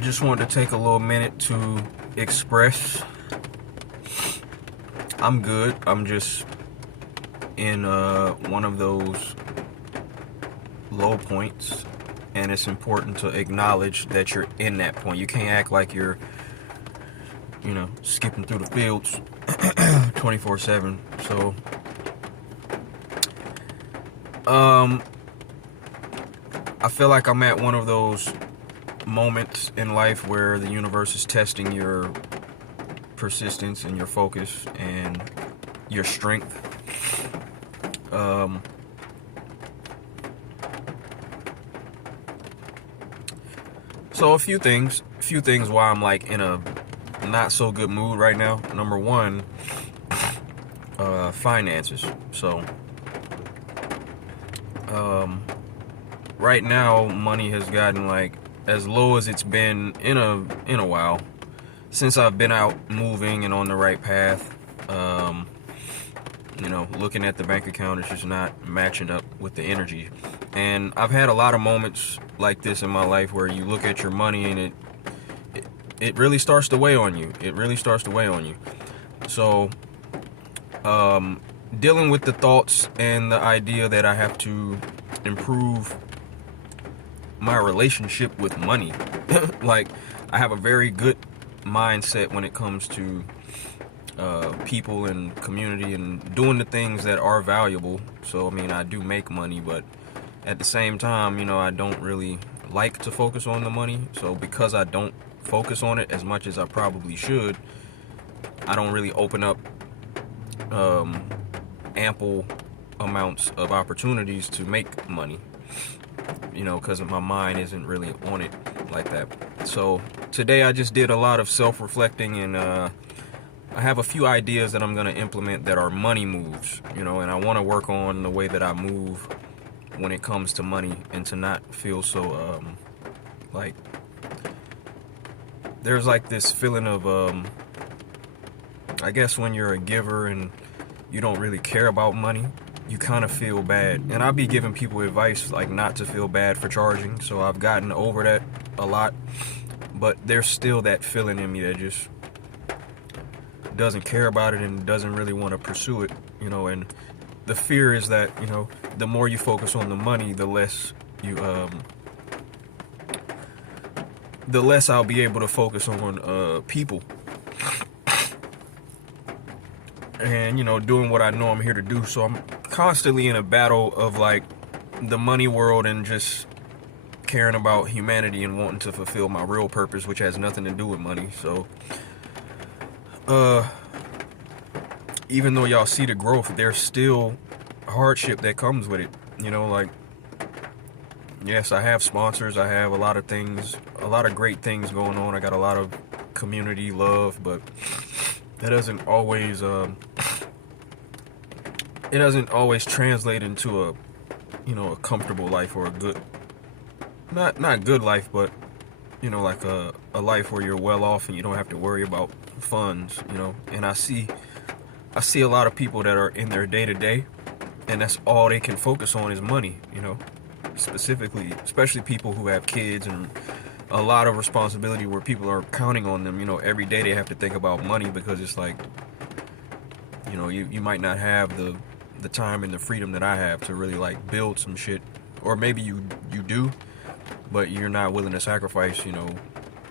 Just wanted to take a little minute to express I'm good. I'm just in one of those low points, and it's important to acknowledge that you're in that point. You can't act like you're, skipping through the fields 24/7. So, I feel like I'm at one of those moments in life where the universe is testing your persistence and your focus and your strength. So a few things why I'm like in a not so good mood right now. Number one, finances. So, right now money has gotten like as low as it's been in a while since I've been out moving and on the right path. Looking at the bank account, it's just not matching up with the energy. And I've had a lot of moments like this in my life where you look at your money and it really starts to weigh on you. It really starts to weigh on you. So, dealing with the thoughts and the idea that I have to improve my relationship with money. Like, I have a very good mindset when it comes to people and community and doing the things that are valuable. So, I mean, I do make money, but at the same time, I don't really like to focus on the money. So because I don't focus on it as much as I probably should, I don't really open up ample amounts of opportunities to make money, because my mind isn't really on it like that. So today I just did a lot of self-reflecting, and I have a few ideas that I'm going to implement that are money moves, and I want to work on the way that I move when it comes to money, and to not feel so like there's like this feeling of I guess when you're a giver and you don't really care about money, you kind of feel bad. And I'll be giving people advice like not to feel bad for charging, so I've gotten over that a lot, but there's still that feeling in me that just doesn't care about it and doesn't really want to pursue it, and the fear is that, the more you focus on the money, the less I'll be able to focus on people and, doing what I know I'm here to do. So I'm constantly in a battle of like the money world and just caring about humanity and wanting to fulfill my real purpose, which has nothing to do with money. So, even though y'all see the growth, there's still hardship that comes with it. Like, yes, I have sponsors, I have a lot of things, a lot of great things going on. I got a lot of community love, but that doesn't always translate into a comfortable life, or a good, not good life, but like a life where you're well off and you don't have to worry about funds. And I see a lot of people that are in their day-to-day, and that's all they can focus on is money, especially people who have kids and a lot of responsibility where people are counting on them. Every day they have to think about money, because it's like, you might not have the time and the freedom that I have to really like build some shit, or maybe you do, but you're not willing to sacrifice,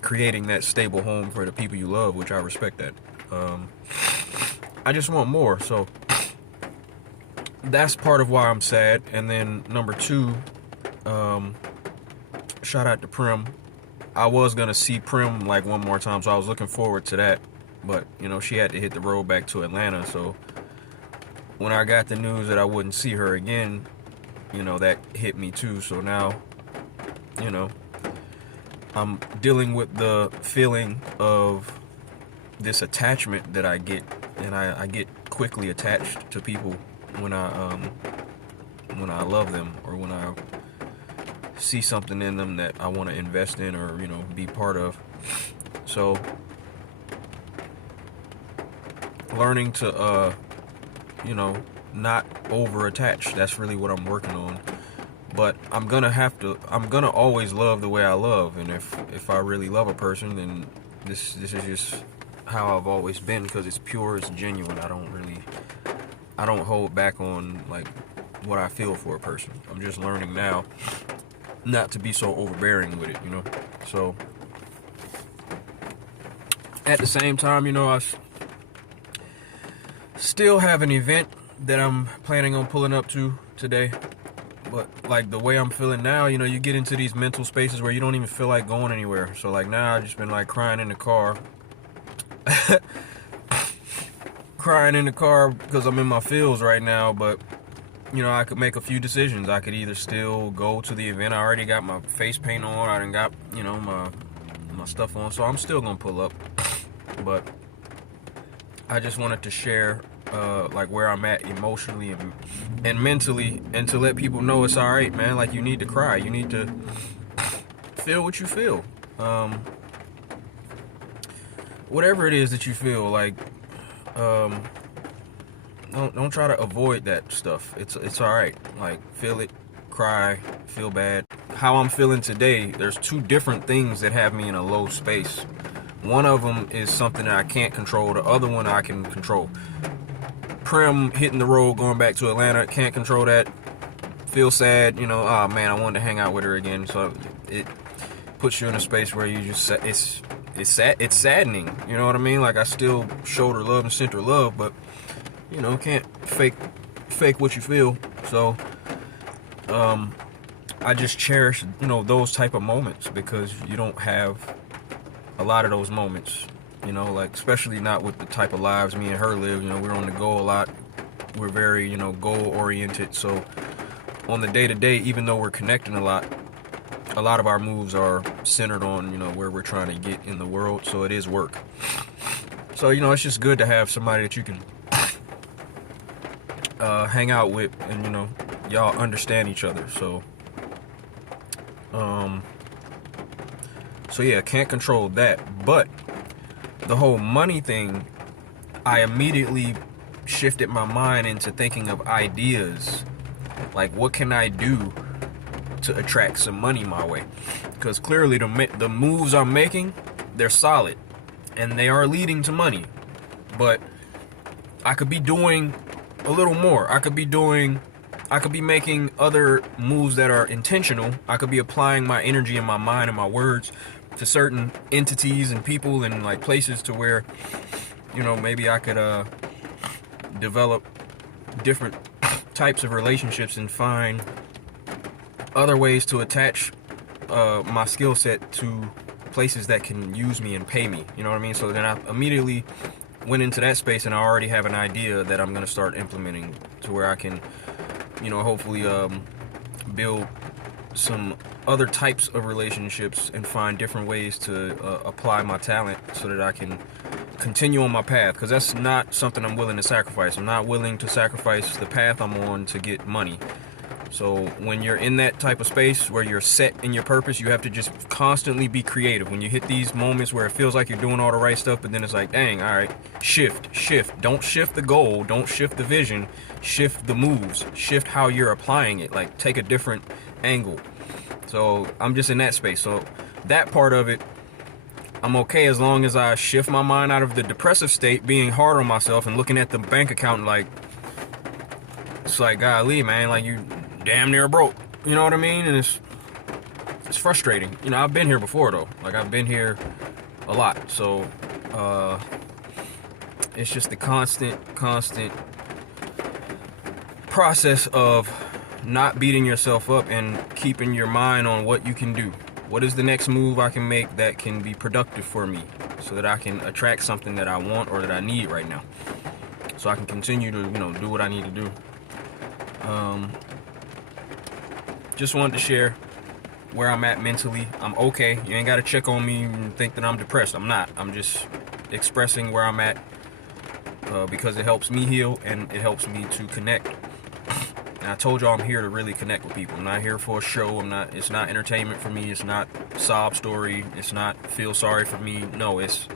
creating that stable home for the people you love, which I respect that. I just want more, so that's part of why I'm sad. And then number two, shout out to Prim. I was gonna see Prim like one more time, so I was looking forward to that, but she had to hit the road back to Atlanta. So when I got the news that I wouldn't see her again, that hit me too. So now, I'm dealing with the feeling of this attachment that I get, and I get quickly attached to people when I love them, or when I see something in them that I want to invest in, or be part of. So learning to not over attach, that's really what I'm working on. But I'm gonna always love the way I love, and if I really love a person, then this is just how I've always been, because it's pure, it's genuine. I don't hold back on like what I feel for a person. I'm just learning now not to be so overbearing with it, you know. So at the same time, you know, I still have an event that I'm planning on pulling up to today. But like the way I'm feeling now, you know, you get into these mental spaces where you don't even feel like going anywhere. So like now I've just been like crying in the car. Crying in the car because I'm in my feels right now. But you know, I could make a few decisions. I could either still go to the event. I already got my face paint on. I done got, you know, my stuff on. So I'm still gonna pull up. But I just wanted to share like where I'm at emotionally and mentally, and to let people know it's all right, man. Like, you need to cry, you need to feel what you feel, whatever it is that you feel like. Don't try to avoid that stuff. It's all right. Like, feel it, cry, feel bad. How I'm feeling today, there's two different things that have me in a low space. One of them is something that I can't control. The other one I can control. Prim hitting the road, going back to Atlanta, can't control that. Feel sad, you know. Oh man, I wanted to hang out with her again. So it puts you in a space where you just, it's sad, it's saddening. You know what I mean? Like, I still showed her love and sent her love, but you know, can't fake what you feel. So I just cherish, you know, those type of moments, because you don't have a lot of those moments. You know, like, especially not with the type of lives me and her live. You know, we're on the go a lot. We're very, you know, goal oriented. So on the day to day, even though we're connecting a lot of our moves are centered on, you know, where we're trying to get in the world. So it is work. So, you know, it's just good to have somebody that you can hang out with, and, you know, y'all understand each other. So yeah, can't control that. But the whole money thing, I immediately shifted my mind into thinking of ideas. Like, what can I do to attract some money my way? Because clearly the moves I'm making, they're solid, and they are leading to money. But I could be doing a little more. I could be making other moves that are intentional. I could be applying my energy and my mind and my words to certain entities and people and like places, to where, you know, maybe I could develop different types of relationships and find other ways to attach my skill set to places that can use me and pay me. You know what I mean? So then I immediately went into that space, and I already have an idea that I'm going to start implementing, to where I can, you know, hopefully build some other types of relationships and find different ways to apply my talent, so that I can continue on my path. Because that's not something I'm willing to sacrifice. I'm not willing to sacrifice the path I'm on to get money. So when you're in that type of space where you're set in your purpose, you have to just constantly be creative. When you hit these moments where it feels like you're doing all the right stuff, but then it's like, dang, all right, shift. Don't shift the goal, don't shift the vision, shift the moves, shift how you're applying it. Like, take a different angle. So I'm just in that space. So that part of it, I'm okay, as long as I shift my mind out of the depressive state, being hard on myself and looking at the bank account and like, it's like, golly, man, like, you damn near broke. You know what I mean? And it's frustrating. You know, I've been here before though. Like, I've been here a lot. So it's just the constant process of not beating yourself up and keeping your mind on what you can do. What is the next move I can make that can be productive for me, so that I can attract something that I want or that I need right now, so I can continue to, you know, do what I need to do. Just wanted to share where I'm at mentally. I'm okay. You ain't got to check on me and think that I'm depressed. I'm not. I'm just expressing where I'm at because it helps me heal and it helps me to connect. And I told y'all I'm here to really connect with people. I'm not here for a show. It's not entertainment for me. It's not sob story. It's not feel sorry for me. No, it's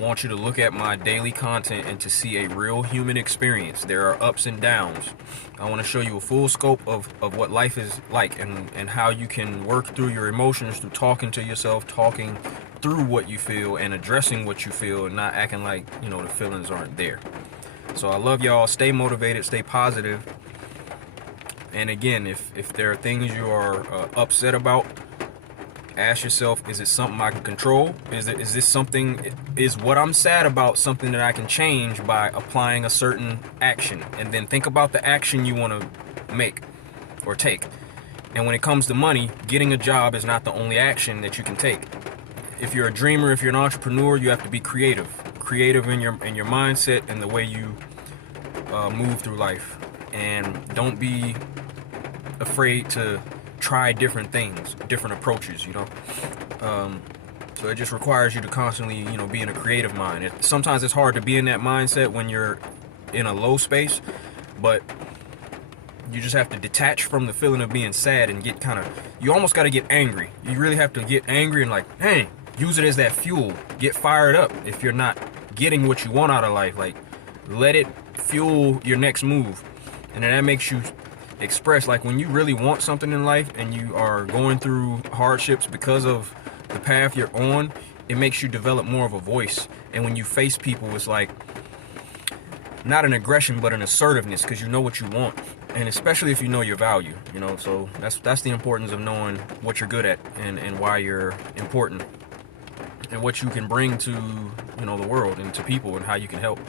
want you to look at my daily content and to see a real human experience. There are ups and downs. I want to show you a full scope of what life is like, and how you can work through your emotions through talking to yourself, talking through what you feel and addressing what you feel, and not acting like, you know, the feelings aren't there. So I love y'all. Stay motivated, stay positive. And again, if there are things you are upset about, ask yourself, is it something I can control? Is this something, is what I'm sad about something that I can change by applying a certain action? And then think about the action you want to make or take. And when it comes to money, getting a job is not the only action that you can take. If you're a dreamer, if you're an entrepreneur, you have to be creative in your mindset and the way you move through life. And don't be afraid to try different things, different approaches, you know. So it just requires you to constantly, you know, be in a creative mind. Sometimes it's hard to be in that mindset when you're in a low space, but you just have to detach from the feeling of being sad and get you almost got to get angry. You really have to get angry and like, hey, use it as that fuel. Get fired up if you're not getting what you want out of life. Like, let it fuel your next move. And then that makes you express, like, when you really want something in life and you are going through hardships because of the path you're on, it makes you develop more of a voice. And when you face people, it's like not an aggression but an assertiveness, because you know what you want, and especially if you know your value, you know. So that's the importance of knowing what you're good at and why you're important and what you can bring to, you know, the world and to people and how you can help.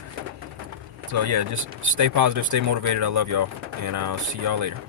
So yeah, just stay positive, stay motivated. I love y'all, and I'll see y'all later.